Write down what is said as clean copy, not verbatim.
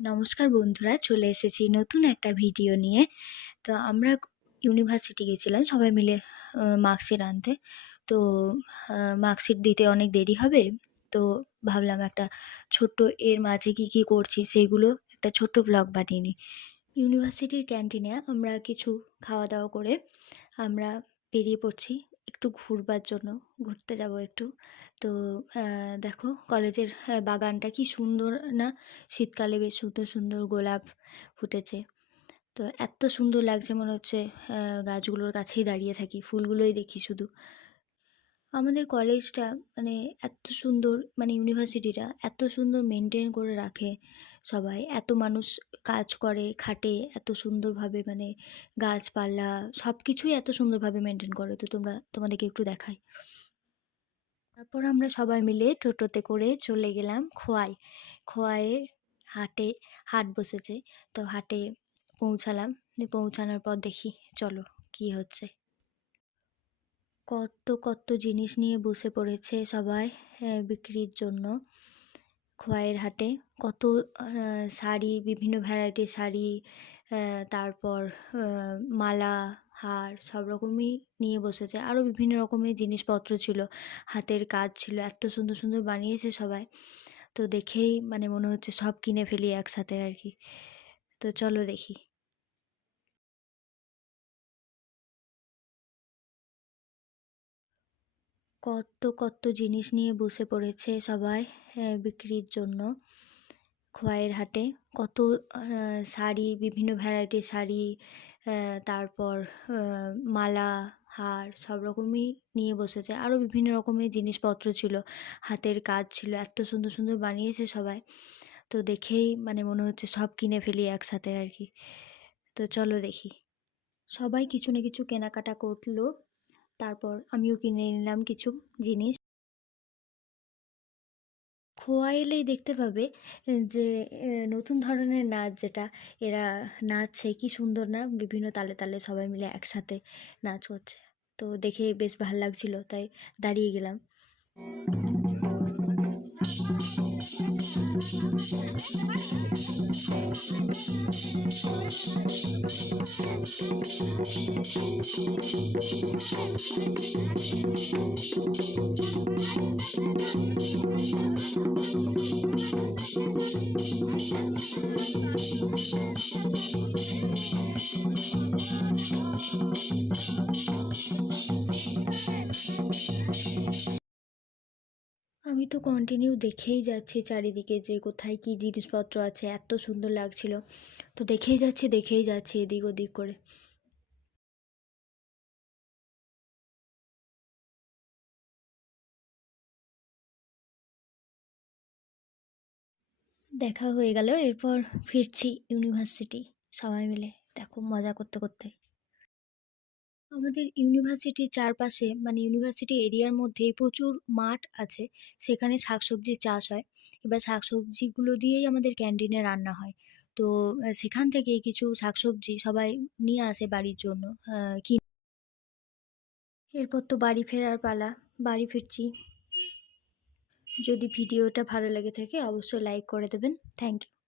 নমস্কার বন্ধুরা, চলে এসেছি নতুন একটা ভিডিও নিয়ে। তো আমরা ইউনিভার্সিটি গেছিলাম সবাই মিলে মার্কশিট আনতে। তো মার্কশিট দিতে অনেক দেরি হবে। তো ভাবলাম একটা ছোট্ট এর মাঝে কী করছি সেইগুলো একটা ছোট্ট ব্লগ বানিয়ে নিই। ইউনিভার্সিটির ক্যান্টিনে আমরা কিছু খাওয়া-দাওয়া করে আমরা বেরিয়ে পড়ছি একটু ঘুরবার জন্য। ঘুরতে যাবো একটু। তো দেখো কলেজের বাগানটা কি সুন্দর না? শীতকালে বেশ সুন্দর, সুন্দর গোলাপ ফুটেছে। তো এত্ত সুন্দর লাগছে মনে হচ্ছে গাছগুলোর কাছেই দাঁড়িয়ে থাকি, ফুলগুলোই দেখি শুধু। আমাদের কলেজটা মানে এত সুন্দর, মানে ইউনিভার্সিটিটা এত সুন্দর মেনটেন করে রাখে সবাই। এত মানুষ কাজ করে, খাটে এত সুন্দরভাবে, মানে গাছপালা সব কিছুই এত সুন্দরভাবে মেনটেন করে। তো তোমাদেরকে একটু দেখাই। তারপর আমরা সবাই মিলে টোটোতে করে চলে গেলাম খোয়াই। খোয়াইয়ে হাটে হাট বসেছে। তো হাটে পৌঁছালাম। দিয়ে পৌঁছানোর পর দেখি চলো কি হচ্ছে। কত জিনিস নিয়ে বসে পড়েছে সবাই বিক্রির জন্য। খোয়াইয়ের হাটে কত শাড়ি, বিভিন্ন ভ্যারাইটির শাড়ি, তারপর মালা, হার সব রকমই নিয়ে বসেছে। আরও বিভিন্ন রকমের জিনিসপত্র ছিল, হাতের কাজ ছিল। এত সুন্দর, সুন্দর বানিয়েছে সবাই। তো দেখেই মানে মনে হচ্ছে সব কিনে ফেলি একসাথে আর কি। তো চলো দেখি। কত জিনিস নিয়ে বসে পড়েছে সবাই বিক্রির জন্য। খোয়াইয়ের হাটে কত শাড়ি, বিভিন্ন ভ্যারাইটির শাড়ি, তারপর মালা, হার সব রকমই নিয়ে বসেছে। আরও বিভিন্ন রকমের জিনিসপত্র ছিল, হাতের কাজ ছিল। এত সুন্দর, সুন্দর বানিয়েছে সবাই। তো দেখেই মানে মনে হচ্ছে সব কিনে ফেলি একসাথে আর কি। তো চলো দেখি। সবাই কিছু না কিছু কেনাকাটা করলো। তারপর আমিও কিনে নিলাম কিছু জিনিস। খোয়া এলেই দেখতে পাবে যে নতুন ধরনের নাচ, যেটা এরা নাচছে কি সুন্দর না? বিভিন্ন তালে তালে সবাই মিলে একসাথে নাচ করছে। তো দেখে বেশ ভাল লাগছিল, তাই দাঁড়িয়ে গেলাম। আমি তো কন্টিনিউ দেখেই যাচ্ছি চারিদিকে যে কোথায় কী জিনিসপত্র আছে, এত সুন্দর লাগছিল। তো দেখেই যাচ্ছি এদিক ওদিক করে। দেখা হয়ে গেল, এরপর ফিরছি ইউনিভার্সিটি সবাই মিলে। দেখো মজা করতে করতে আমাদের ইউনিভার্সিটির চারপাশে, মানে ইউনিভার্সিটি এরিয়ার মধ্যেই প্রচুর মাঠ আছে। সেখানে শাকসবজির চাষ হয়। এবার শাকসবজিগুলো দিয়েই আমাদের ক্যান্টিনে রান্না হয়। তো সেখান থেকেই কিছু শাকসবজি সবাই নিয়ে আসে বাড়ির জন্য। এরপর তো বাড়ি ফেরার পালা। বাড়ি ফিরছি। যদি ভিডিওটা ভালো লেগে থাকে অবশ্যই লাইক করে দেবেন। Thank you.